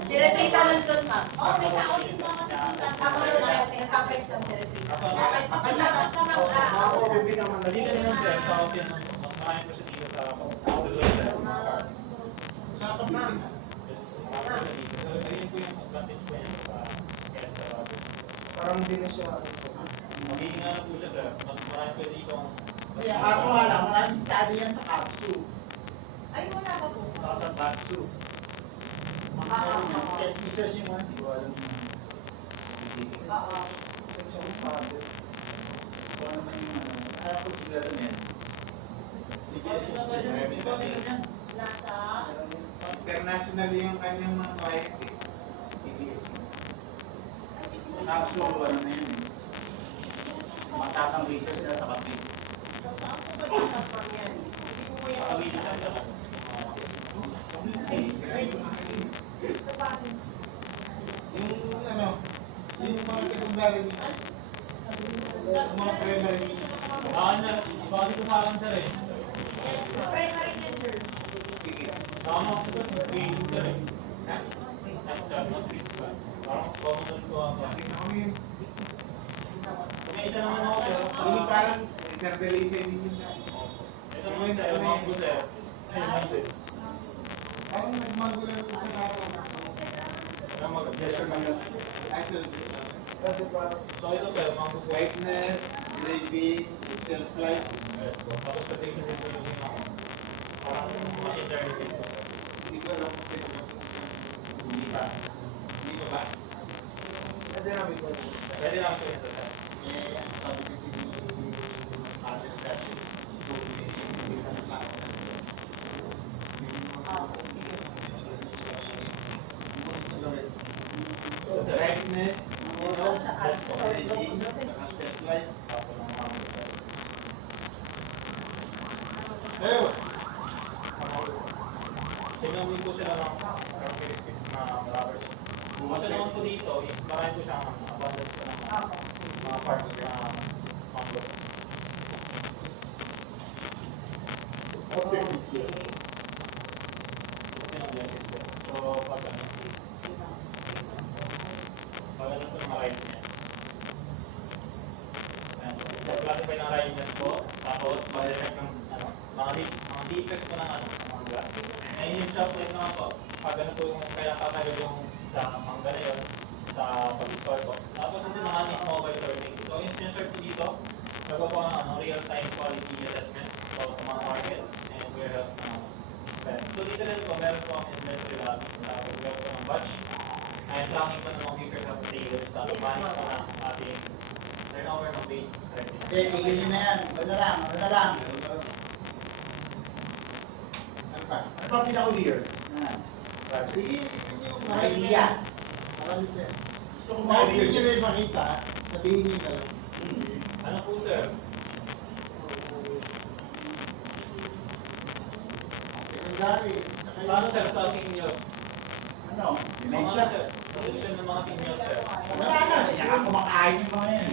Si Retrita nandun, ma'am. Oh, may tao din ba kasi kung saan Ako yun, nagpapa-exam si Retrita. Dapat pagkatapos naman, Ako, tapos na. bibi naman. Sa dito naman sir, sa office mas marami po siya dito sa Luzon sir, mga car. Sa kapitin. Yes, marami po siya dito. So, ayun po yung advantage po yan sa kaya sa Parang hindi na siya. magiging ano po siya sir, mas marami po dito ang Kaya kaso nga lang, maraming study yan sa Kapsu. Ay, wala pa po. Saka sa Batsu. Mga research yung mga, hindi ko alam yung specifics. Section ng father. Kung ano man yung ano, alam ko siguro meron. CPSU. Nasa... International yung kanyang mga client eh. CPSU. Sa Kapsu, ano na yan eh. Mataas ang research nila sa kape. So, saan po ba yung platform yan? Hindi po po yan. sa kawili sir. Sa Paris. Yung ano, yung mga secondary mga primary. Iba kasi ko sa akin sir eh. Yes, primary na sir. Sige. Tama ako sir, grading sir eh. Ha? At sir, not this ba? Parang common ko ako. Nakita ko yun. May isa naman ako sir, sa... Hindi parang isang delisa din yun na. Ito naman sir, mga po sir. Parang nagmagulo sa araw. Kaya mag- Yes, sir, mga Ay, so just now. Pwede parang. So ito sir, mga po. Brightness, grading, shelf life. Yes po. Tapos protection din po using ako. Parang machine learning din po. Hindi ko alam kung ito ba kung saan. Hindi pa. Hindi pa ba? Pwede namin ko. Pwede lang po ito sir. Eh, ang sabi kasi ni father dati, hindi ka sa tao. So sir, Brightness, yes po. grading, saka shelf life. Ako ng mga po sir. Ayun. Signal din po sila ng characteristics na rubber system. Kasi naman po dito is marami po siyang abundance po ng mga parts na mango. Ito yung objective sir. So, pag ano po ng ripeness. Ayan. Classify ng ripeness po. Tapos, mag-detect ng ano, mga defect po ng ano, ng mangga. Ngayon yung shelf life naman po. Pag ano po yung kaya tatagal yung sa mangga na yun sa pag-store po. Tapos hindi naman is mobile sorting. So yung sensor po dito, nagawa po ng ano, real-time quality assessment so, sa mga markets and warehouse na brand. So dito rin po, meron po ang inventory logging sa pag-develop po ng batch. Ay tracking po ng mga future na retailers sa manage po ng ating turnover ng base strategies. Okay, tigil nyo na yan. Wala na lang, wala na lang. Ano pa? Ano ba pinaka-weird? Sige, tingnan nyo. Mga idea. Marami pa. Gusto ko Kahit hindi mga nyo na ipakita, sabihin nyo na lang. Ano po sir? Secondary. saka Sa ano sir, sa senior? Ano? Mga Dementia? sir, production ng mga senior sir. Wala na. Hindi ka kumakain yung mga yan.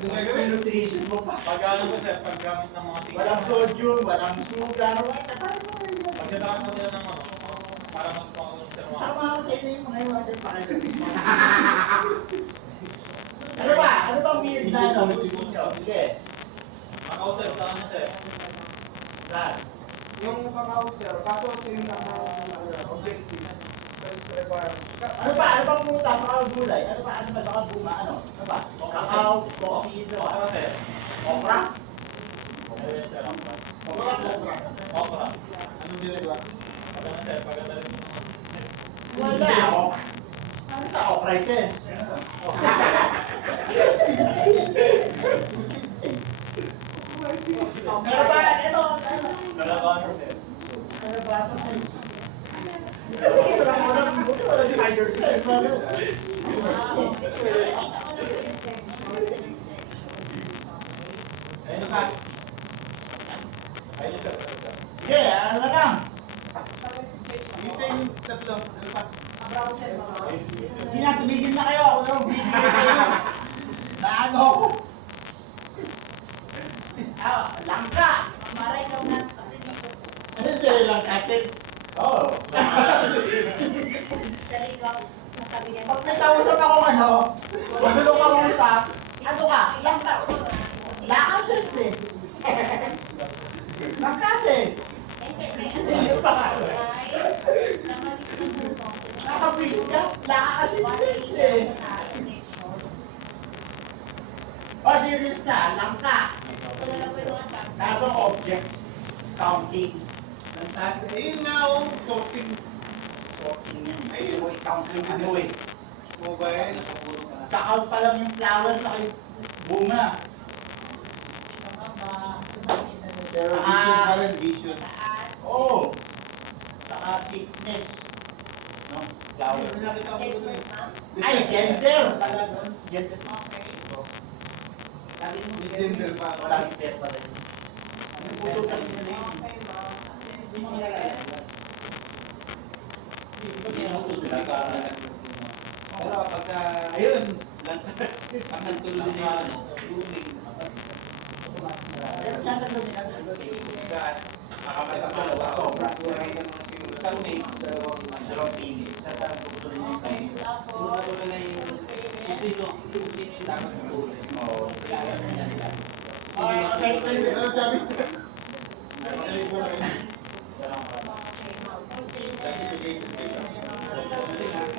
Ano gagawin? Nutrition mo pa. Pag ano po sir, paggamit ng mga senior. Walang sodium, walang sugar. Pagkatapos mo nila ng ano, para mas makakulong sir mga. Sama ako tayo na yung mga yung ating pakinig. Ano ba? Ano bang weird na ano? Gusto nyo? Sige. Makaw sir, sa ano sir? Saan? Yung kakao sir, kaso same lang ang objectives. Tapos requirements. Ano bang puta sa gulay? Ano ba sa buma? Ano ba? Kakao, coffee, sa Okra, sir. okra? Ayun, sir. Okra, okra. Okra. Anong ginagawa? Pagano, sir, paganda rin yung mga business. Wala. Ano sa okra sense? Pero ba, ito, Kalabasa, sir. kalabasa sense. Ito lang mo lang, buti wala spider sense. Spider sense. Nakita ko na sa section. Ayun na. Ayun, sir. Okay, ano na lang? Yung sa inyong tatlo, ano pa? Sige na, tumigil na kayo. Ako na lang bibigay sa inyo. Naano ako? Langka. Maray ka na. Ano sila lang assets? Oo. Sa ligaw, nasabi niya. Pag may kausap akong ano, magulo kausap, ano ka? Langka. Langka sense eh. Langka sense. Hindi pa. Nakabwisit ka? Langka sense eh. O, serious na, langka. Kaso object, counting. Ang tax. Ayun nga oh, sorting. Sorting yan. Ay, so i-count yung ano eh. Mobile. Kakount pa lang yung flower sa yung bunga. Pero Saka- vision pa rin, vision. Oo. Saka sickness. No? Flower. Ano nakita mo doon? Ay, gender! Pala doon. Gender. May gender pa. Wala yung pet pa rin. Ano putol kasi nila yun. Hindi ba pinaputol sila? Pero pagka Ayun. pag nagtuloy na yung ano, blooming, Pero tatagdag din ang ano eh. Makamatang dalawa. Sobra. isang may dalawang ano, Dalawang pili. Sa talagang puputol din yung pili. puro na lang yung kung sino yung dapat tutulong. Oo. Kahit ano sabi? Ano po rin? Classification data.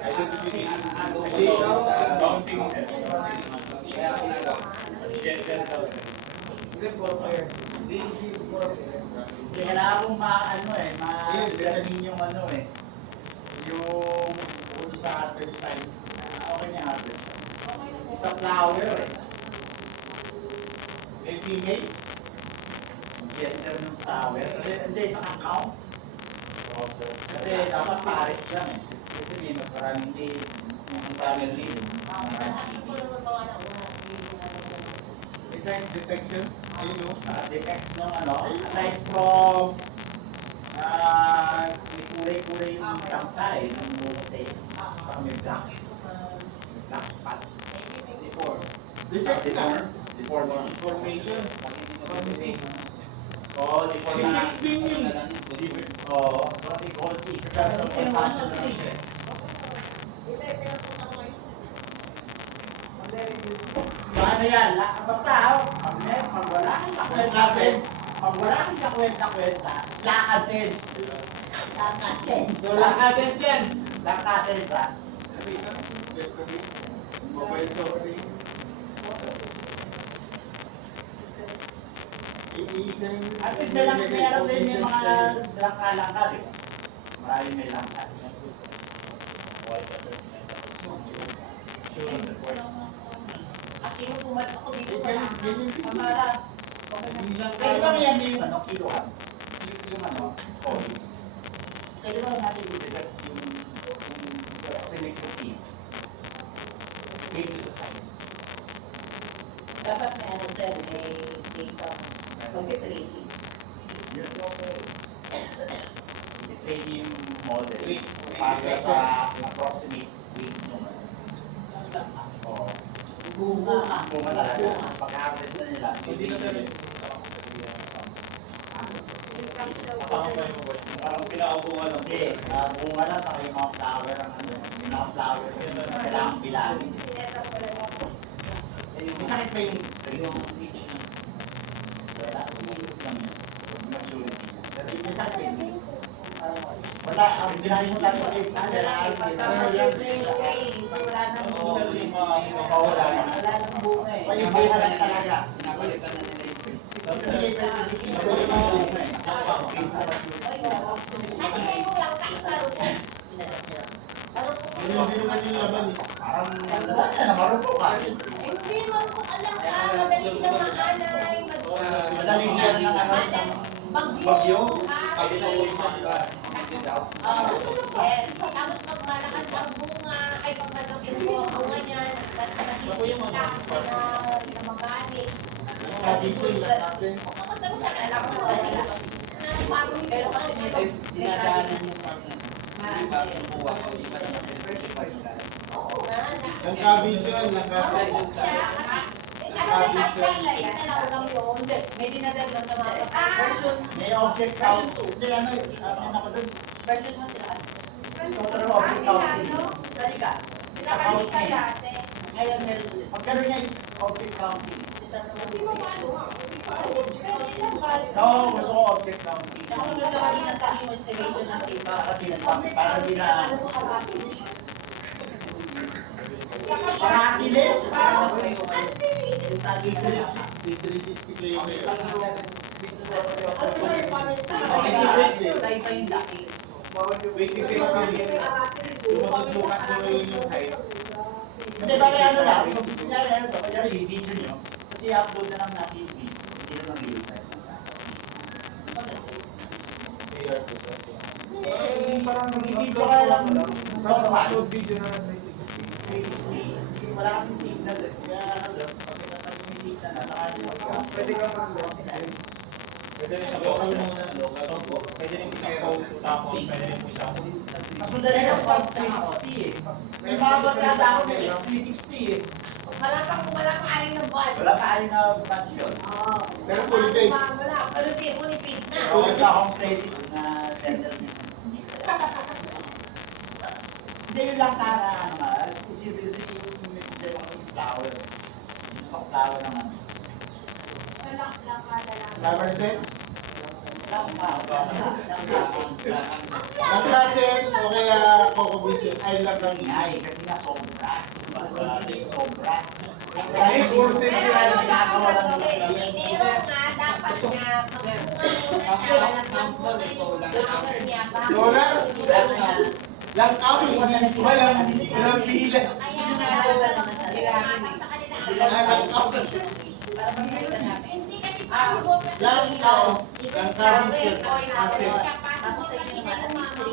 Identification. Agaw Hindi. sa Counting, sir. kaya ginagawa. Tapos gender daw, sir. Hindi po fair. Hindi po fair. Hindi kailangan kong ma-ano eh, ma-determine yung ano eh. Yung uno sa harvest time. Okay niya harvest time. Isang flower eh. May female? Gender ng flower. Kasi hindi, isang account. Oo, sir. Kasi dapat pares lang eh. Kasi may mas maraming lead. Mas maraming lead. Effect detection? Ayun no? Sa defect ng ano, aside from may kulay-kulay yung tangka eh, ng bumote. Saka may black spots. Before. Defect ka? Deformity. Information. Oo, deformity. Din yun. Oo, deformity. Kasi ng consumption na lang siya eh. So ano yan, basta pag wala kang kakwenta-kwenta, pag wala kang kakwenta-kwenta, lakasense. Lakasense. So, lakasense yan. Lakasense ha. Ano isa? Get to be. Mobile sorting. Iisang... At least may alam din yung mga langka-langka, di ba? Marami may langka. White assessment. Sure, sir. Kasi nung pumat ako dito Eh, wala. ganyan din. Kamara. Hindi lang Pwede ba yan yung ano, kiluhan? Yung ano, coins? Pwede ba natin i-detect yung estimate yung P? Based sa size. Dapat may ano sir, may data. Pag-tracing. I-train yung model Weights. para sa approximate weight ng ano. Oo. Bunga. Bunga talaga. Pag-harvest na nila. Hindi na, sir. Kasama pa yung mobile. Parang pinakabunga lang. Hindi, bunga lang sa yung mga flower ang ano. Yung mga flower kasi kailangan bilangin. May sakit ba yung tree? Yung age na. Wala. Yung lang yun. Maturity. May sakit. Wala, ang binalimutan ko ay kailangan Pagka kita. mag-play, wala nang Oo, bunga. yung mga Wala na. Wala nang bunga eh. May basalan talaga. Pinapalitan na nila yung Kasi pwede mo bunga eh. Case na mature. Kasi kayo lang kaisaro ko. Hindi naman yung laman eh. Parang nadala niya, namarupok ka. Hindi, marupok alam ka. Madali sila maanay. Madaling yan ng ano. Bagyo. Pwede na yung mga Yes. Tapos pag malakas ang bunga, ay pag malaki po ang bunga niyan, na magalit. Condition, essence. Kapag sa alam ko sa sila. Pero kasi may dinadaanan niya sa mga di ba yung buwan o iba yung Oo nga. Ang ka-vision, ang Marupok ka-sense. siya kasi Hindi, may dinadagdag sa sir. Version, May object count. Hindi, ano ako doon. version 1 sila. Gusto ko talaga object counting. Salika. Account niya. Ngayon meron ulit. Pagkano niya yung object counting? Si Sir naman. No, gusto ko object counting. Ang ganda kanina sa yung estimation ng tipa. Nakatimpang, para di na... Paratilis! Ano kayo ngayon? Yung tali na lang. 360 kayo ngayon. Tayo pa yung laki. Vacation yun. Kung masusukat mo ngayon yung height. Hindi, bali ano lang, kunyari ano to, kunyari yung video nyo, kasi i-upload na lang natin yung video, hindi naman real time. Parang Video ka lang, Tapos normal, upload video na ng 360. 360, wala kasing signal eh, kaya ano doon, pag may signal na, saka nyo Pwede ka mag-lock. Pwede rin siya Local po. muna, local po. Pwede rin po siya po. Tapos pwede rin po siya po. Mas madali kasi pag 360 eh. May mga barkada ako may X360 eh. Wala pang aling na buwan. Wala pa rin na batch yun. Oo. Pero fully paid. Wala. Fully paid na. Pero wala sa akong credit na sender niya. Hindi yun lang para ano nga, isipin yung hindi mo kasi yung flower. Yung sa flower naman. Wala kada lang. Glamour sense? Ang Ang ka-sense o kaya Coco Vision ay lang ang Nga eh, kasi nga sobra. Sobra. Dahil puro sense Kaya yan. nagkakawa ng Pero nga, dapat nga, magpunga muna siya. Tapos niya pa. Solar? Lang out, walang pila. Kaya nga, sa kanila. Lang out. Para makita natin. Hindi kasi possible kasi Lang out, ang ka-vision, Kasi ka-sense. Tapos sa inyo naman, at least 3,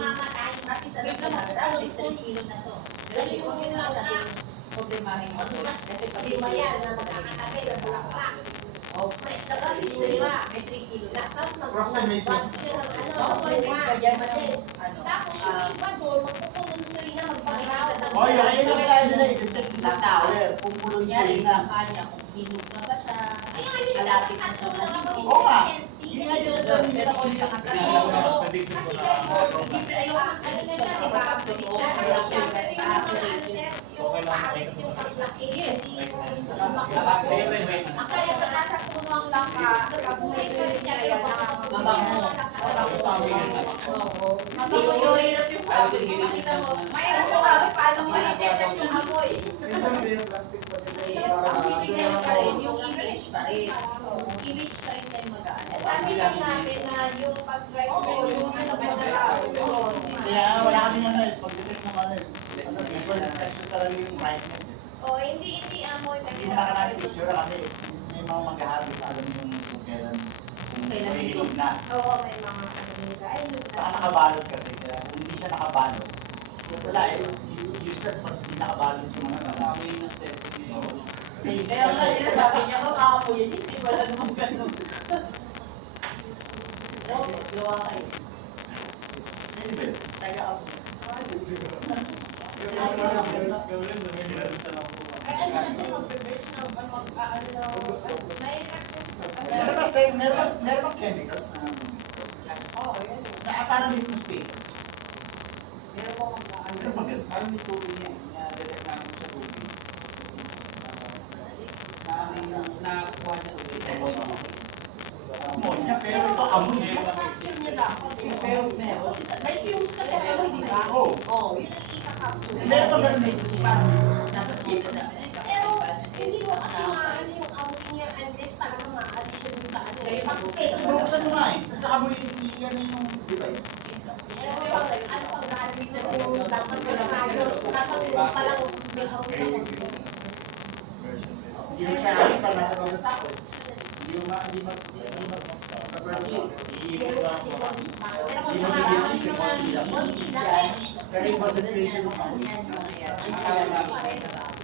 at least ano ito na, at least 3 kilos na to. Pero hindi ko yun lang natin problemahin mo. Kasi pag Di ba yan, na magkakatabi, na bulaklak. O, press na at kasi least sila. 3, may 3 kilos. Tapos Approximation. nag-bud siya ng ano, So, pwede pa dyan ng ano, Tapos yung iba doon, magpupunod na magpagiraw. Oh, yun yung kaya nila i-detect sa tower. Kung kunyari, pulong-pulong na. kanya, kung hinog na ba siya, Kaya nga yun yung kalapit na nagkakaso siya na mahinog. Oo nga. Yun nga yun ang nila ko yung Prediction Kasi ko kayo, na. Siyempre, ayaw ang ano na prediction. siya, di Kasi ba? pag prediction, Kaya wala siya, siya pero yung mga ano, accurate. sir, yung Okay lang, pangit yung makita mo paglaki. Yes. Yung Mabango. Ang kaya pagka sa puno ang langka, kabuhay ko rin siya, kaya Mabango. Tapos sa amin yun. Mabango yung hirap yung sabi. Makita mo, mayroon ko kami paano mo i-detect yung amoy. Minsan may plastic pa din. Yes, ang bibigyan pa rin, yung image pa rin. Image pa rin kayo mag-aan. sabi lang namin na yung pag-drive ko, yung ano ba na Kaya wala kasi ano eh, pag-detect ng ano eh, visual inspection talaga yung brightness eh. O, hindi amoy. Hindi mo nakakita yung picture kasi may mga mag-ahabis alam yung kung kailan may hinog na. Oo, may mga ano nila. Ay, Saka nakabalot kasi, kaya kung hindi siya nakabalot, wala eh, useless pag hindi nakabalot yung ano. Amoy ng cellphone yun. Kasi Kaya kanina sabi niya, makakapuyan, hindi wala namang ganun. Gawa kayo. hindi ba yun? Taga-amoy. Kasi siguro Gawin sa may nilista lang po. meron bang chemicals na gusto? Na parang litmus paper. Meron bang ganun? Parang may tubig yan, na-detect namin sa tubig. Nakakuha niya tubig. Ammonia, pero ito amoy. Oh, yun ang ika-capture. Meron pa ganun dito, parang Tapos dito. Pero hindi mo kasi maano yung amoy niya unless talagang maalis siya dun sa ano. Kayo Pag Buksan mo nga eh. Basta ka mo yan yung device. Pero ano pag graduate na yung dapat ka na nasa ulo pa lang may amoy na konti. Hindi mo siya kasi pag nasa loob ng sako. Hindi mo Pero kasi pero kung Hindi mo nakaraman bibigyan si konti lang. konti lang Pero yung concentration ng amoy. Yan, mga yan. Ang sila diba?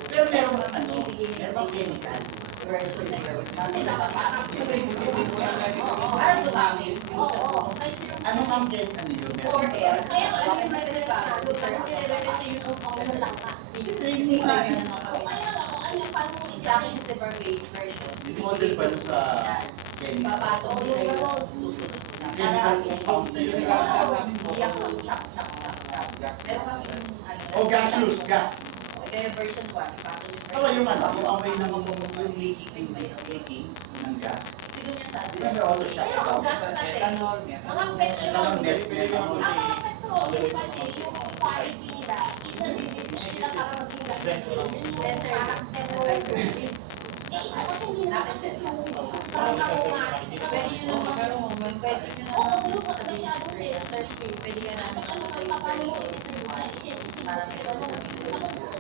Pero meron kang ano, meron kang chemical. Version na yun. Tapos Kasi napapakit. Parang dumami. Yung sa Oo, box. Anong ang ano yun? Or Meron. else, kaya ano bakit yung sa nagre-release trabaho? siya? Saan mo i-release yung ng langka? I-train Kasi mo nga iba eh. na naman O kaya o ano, paano mo Sa akin, isa-akin? super page version. Model pa dun sa chemical. Papatong nila yung susunod nila. Chemical compound na yun. Hindi ako chop. Pero kasi yung ano. O gaseous, gas. Kaya version 1, ipasa yung Tama yung ano, yung amoy ng yung leaking ng gas. Siguro niya sa Di ba may auto shock Pero ang daw? gas kasi, mga Etanol, petrol, methanol. ang mga petrol kasi yung quality nila is na-diffuse nila para maging gas. Lesser Character mo. Eh, ito kasi hindi na kasi parang aromatic. Pwede nyo naman, pwede nyo naman. Oo, pero mas masyadong sensor. Pwede ka na Ano man paano mo i-introduce sa sensitive Para pero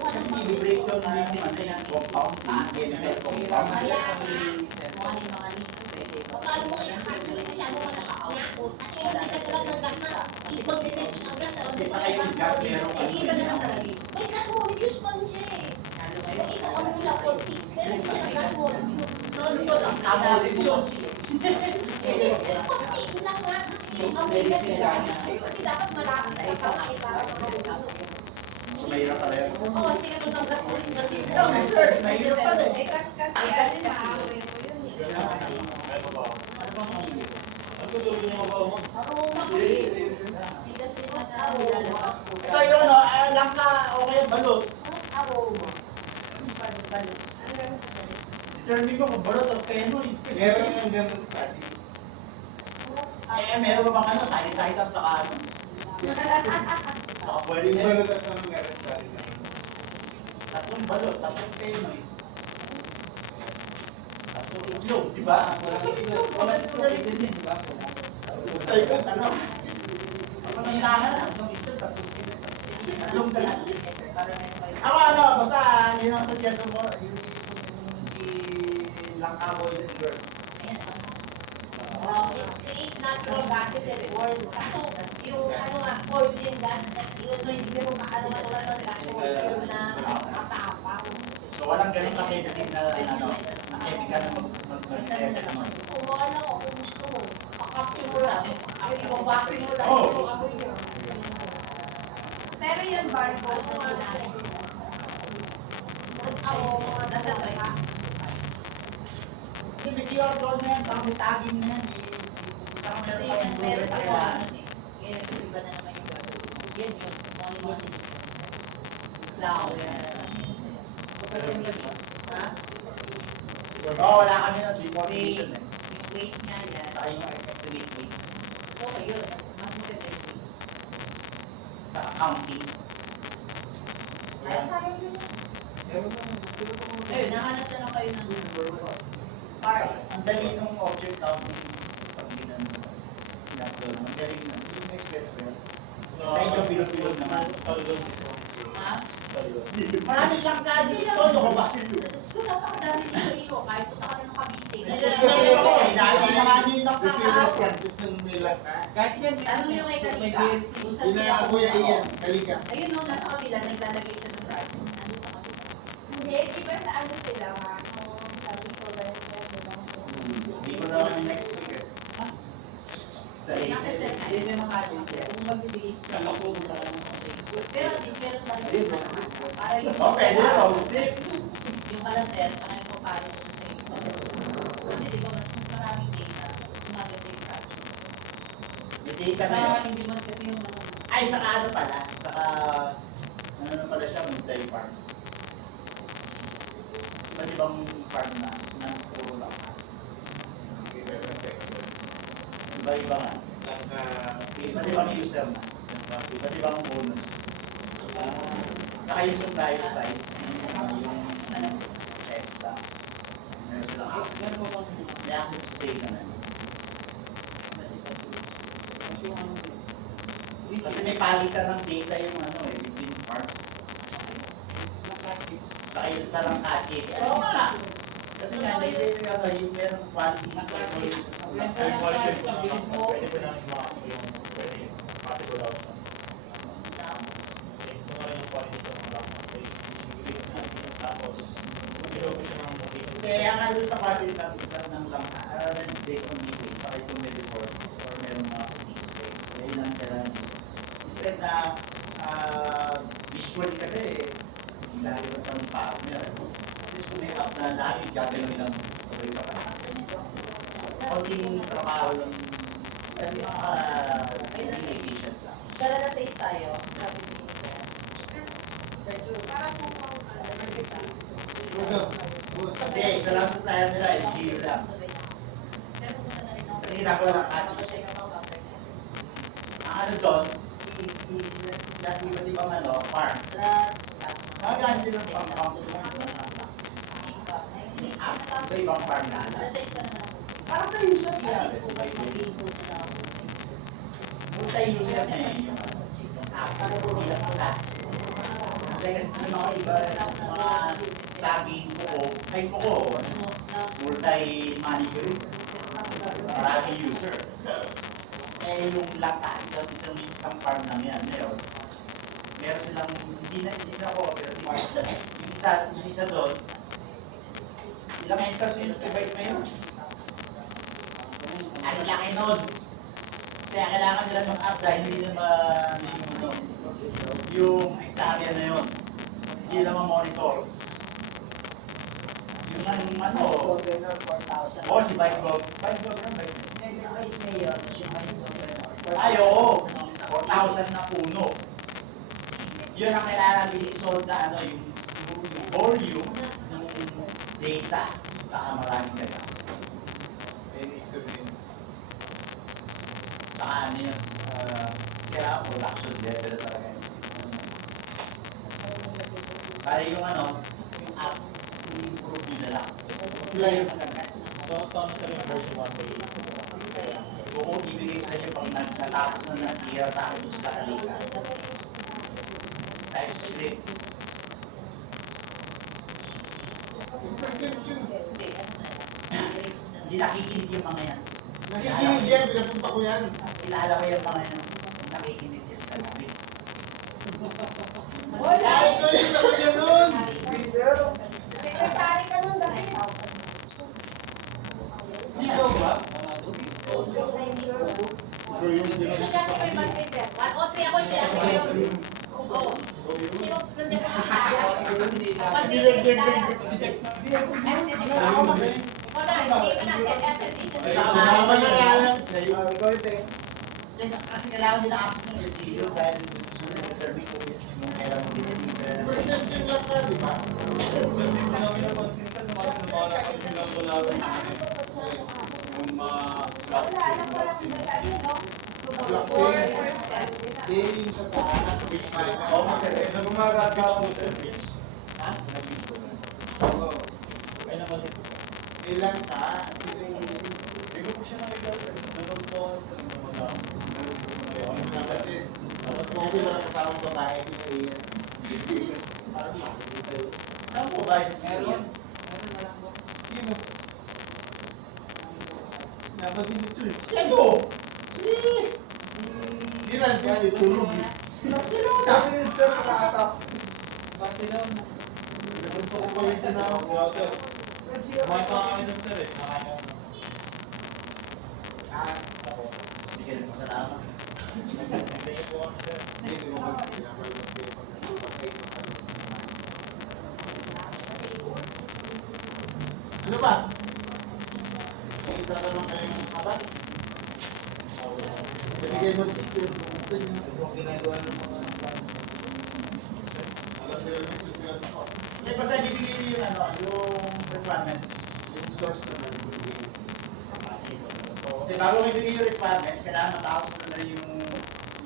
Kasi i-breakdown mo yung ano yung compound, yung chemical compound. Kaya nga, kung ano yung mga needs, pwede. paano mo i-capture yung masyadong malaki-output? Kasi hindi ka talaga ng gas na ibang diffuse ang gas. Hindi, saka yung gas meron ka. Hindi iba naman talaga yun. May gas molecules pa rin siya eh. Lalo Kung ngayon, ikaw ang mula konti, pero hindi siya gas molecule. So ano to? Ang kamolid yun. Hindi, konti lang nga kasi yung amoy na sila. Kasi dapat malapit na ipapakailangan ng mga So mahirap pala yun. Oo, hindi ka ng gas molecule. Ito, research, mahirap pala eh. Eh, kasi Ay, kasi. maamoy mo yun eh. Ano ba? Ano bang hindi? Ang tutuloy niyo ba mo? Aroma kasi. Hindi kasi na nilalabas ko. Ito yung ano, langka o kaya balot. Aroma. Balot. Determine mo kung balot o penoy. Meron yung ganun study. Meron ba bang ano, sali-side up sa ano? Sa pwede Yung na. balot at anong meron study na. Tatlong balot, tatlong penoy. Tatlong itlog, di ba? Tatlong itlog, magaling din eh. Style ko, ano? Pamantahan na, tatlong itlog, tatlong penoy. Tatlong dalat. Para meron kayo. Ako ano, basta yun ang suggestion mo, yung si Langka Boy and Girl. Ayan. It creates natural gases and oil. So, yung ano nga, oil din gas, yun, so hindi mo paano matulang ng gas molecule na matapang. So walang ganun ka-sensitive na ano, na chemical na mag-effect mo. Kung ano ko, kung gusto mo, pakapin mo lang, yung ibabapin mo lang Oo. yung amoy niya. Pero yun, barcode na ginamit. Tapos ako, mga Nasa nasa price. Hindi, may QR code na yan, parang may tagging na yan. Isa ka Kasi meron pa yung yung meron Google ko na na kailangan. ano eh. Kaya iba na naman yung gagawin. Yan yun. Only one distance. Flower. Ha? Oo, wala kami ng deformation eh. Yung weight niya yan. Saka yung estimate weight. So, ayun. Mas maganda yung weight. Sa accounting. Meron na. Sino pa mga Ayun, nahanap na lang kayo ng part. Ang dali ng object counting pag in-upload. Ang dali na. Hindi mo na-express ko yun. Sa inyo, bilog-bilog naman. Ha? Marami lang ka dito. Ano ka ba? Gusto napakadami dito iyo. Kahit punta ka lang ng Cavite. Hindi ako eh. Dahil na nga nyo lang Kasi kakao. na-practice ng nila ka. Kahit yan, Tanong yung kay Kalika. Kung saan sila Inakuya iyan, kalika. Ayun no, nasa kabila, naglalagay siya ng brand. Nandun sa kabila. Hindi, di ba sa ano sila nga? Sabi ko ba Hindi ko naman yung next week eh. Sa Nakasir latest. na yun yung makano sila. Kung magbibigay siya sa Cavite sila. Pero at least meron pa rin na naman. Para yung Oh, pwede na road trip. yung kalaser, saka yung comparison na sa inyo. Kasi di ba mas maraming data, mas gumaganda yung project. May data na ah, yun. hindi man kasi yung Ay, saka ano pala? Saka, ano na pala siya, multi-farm. Iba't ibang farm na puro lang. Iba-ibang section. Iba-iba nga. Langka, Iba't ibang user na. Iba't ibang owners. Saka yung supplier side, yung Tesla. Meron silang access. May access state naman. Kasi may palitan ng data yung between parts. Saka yung sa Langkachi. So nga. Kasi nga, yung merong quality control. Yung quality po ng pwede po namin yung pwede possible outcome. Ito na rin yung quality po ng lock. Kasi yung natin yun. Tapos, ilo ko siya ng motivation. Kaya nga doon sa quality control ng Langkachi, based on details, saka yung may reports or merong mga detail. Kaya yun ang kailangan. Instead na visually kasi, ginagawa pa ng partner. At least kung may app na lahat yung gagawin lang sabay-sabay. So, konting trabaho lang. Pero efficient lang. Dala na sa is tayo. Sabi ni Sir. Sir Jules. Dala sa is tayo. Hindi, isa lang sa tayo nila, LGU lang. Pero pumunta na rin ako. Kasi ginagawa lang catch. Check up ang paper niya. Ang ano doon, iba't ibang parts. Magagamit din ng pang-pump. Iba-ibang part na alam. Nasa is ka naman ako. Parang tayo siya. At least bukas mag-info na lang ako. Multi-user na yun yung app. Hindi lang isa. Kasi sa mga iba, mga saging kuko, ay kuko, multi-manicurist. Maraming user. Eh yung lata, isang farm lang yan. Meron silang, hindi sila cooperative. Yung isa doon, ilang hectares yung device na yun. Ang laki nun. Kaya kailangan nila mag-up dahil hindi nila yung hektarya na yun. Hindi nila ma-monitor. Yung Vice Governor, 4,000. si Vice Governor. Vice Governor, Vice Mayor, siya Vice Governor. Ay, oo. 4,000 na puno. Yun ang kailangan i-solve na yung volume ng data sa maraming data. Saka yun, kailangan production level talaga yun. Kaya yung app, i-improve nyo na lang. So, ano sa rin version 1 day? Kung ibigay ko sa inyo pag natapos na nag-ira sa akin sa kalita. TypeScript. Hindi nakikinig yung mga yan. Nakikinig yan, pinapunta ko yan. Kilala ko yung mga yan. Nakikinig yan sa kalita. Ay, ko yung ako yan nun. Sekretary ka nun, David. Hindi ko ba? Ikaw yung Kasi kasi ko yung mag-prepare. 103 ako siya. Oo. Sino nandun ko ikaw na, hindi ko na set Sama na yan. Sa'yo. Ikaw yung tingin. Kasi kailangan nila access ng LGU dahil sunod na determine ko yung kailangan mo din. Perception lang ka, di ba? So, hindi ko namin napansin sa naman ng mga napansin lang ko lang yung mga blockchain. Blockchain. Yung sa taas. Which kasi nag-umaga po sa beach. Ha? Oo. Ay, napansin ko siya. Ilan ka? Sino yung Hindi ko po siya nakita sa nanood po ako sa mga napasin? Kasi walang kasamang babae, sino Ian? Parang makikita yun. Saan po ba yung siya? Sino? Napasin ito eh. Sino? Si Ransin, tulog eh. Barcelona. Sabi yun, sir, nakatap. Barcelona. Napunta ko pa yung sinawag. Kaya sir, kumain pa kami dun sir eh. Nakain kami. As. Tapos, Hindi ka rin masalamat. nagtingin po kami sir. Hindi ko mas pinapalmas kayo pag nagpapakay ko sa mas. Ano ba? Itatanong kayo sa kabat? Binigay mo picture kung gusto nyo kung ginagawa ng mga alam nila may susulat ako. Hindi, basta bibigyan niyo yung requirements. Yung source na nalibigay. So, Bago ibigay yung requirements, kailangan matapos mo na yung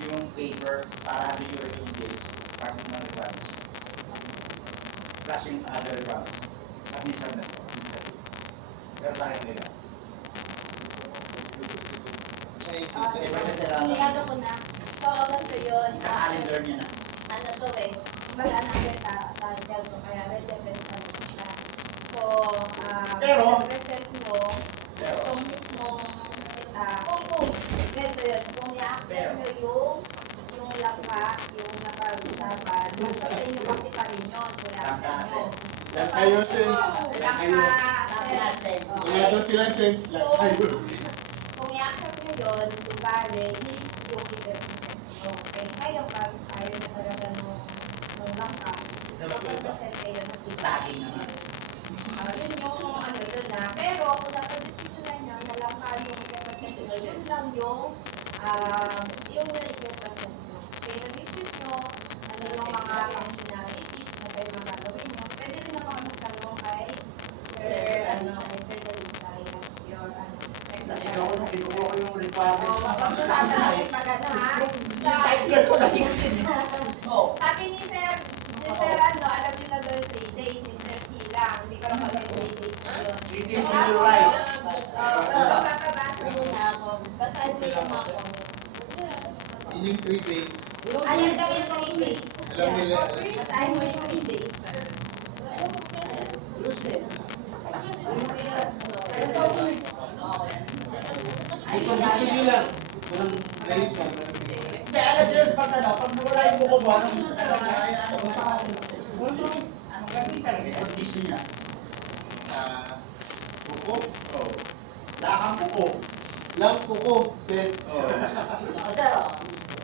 yung paper para ano yung resume dates, part ng requirements. Plus yung other requirements. At minsan na ito. Pero sa akin nila. I-present nila ang Niyado ko na. So, ganito yun. calendar niya na. Ano to eh. Baga namin tawag ko. Kaya reserve sa siya. So, Pero- represent mo Pero, itong mismong kung ganito yun. Kung i-accept nyo yung lapa, yung napag-usapan, basta sa inyo kasi pa rin yun. Kung i-accept nyo. Lang kayo, sense. Lang kayo. Laka-set. Wala daw silang sense. Lang kayo. Kung i-accept nyo yun, di bale, yung i-represent nyo. Okay, kayo pag ayaw na talaga nung nasa, i-represent kayo ng iba. sa akin naman. Yun yung ano yun na. Pero kung napag-desisyonan nyo, nalaka yung i-represent nyo, yun lang yung i-represent nyo. So, i-represent nyo, ano yung mga functionalities na kayo magagawin nyo. Pwede rin naman magtanong kay Sir Dalisa, yes, your Kasi ako nung kinukuha ko yung requirements na Huwag nyo tatanungin pag ano ha. Sidecar ko kasi yun din. Sabi ni Sir ano, alam niyo na doon 3 days, ni Sir Sila. Hindi ko lang pag 3 days na yun. 3 days in your rice. Papabasa muna ako. Basahin mo yung ako. Yun yung 3 days. Ayan daw yung 3 days. Alam nila. Basahin mo yung 3 days. Blue sense. Ay, pag-study lang. Walang layos lang. Hindi, alam niyo yung pag nawala yung buko mo, anong condition niya? Kuko. Oh. Lakang buko. Lang kuko. Sense. Oh. Kasi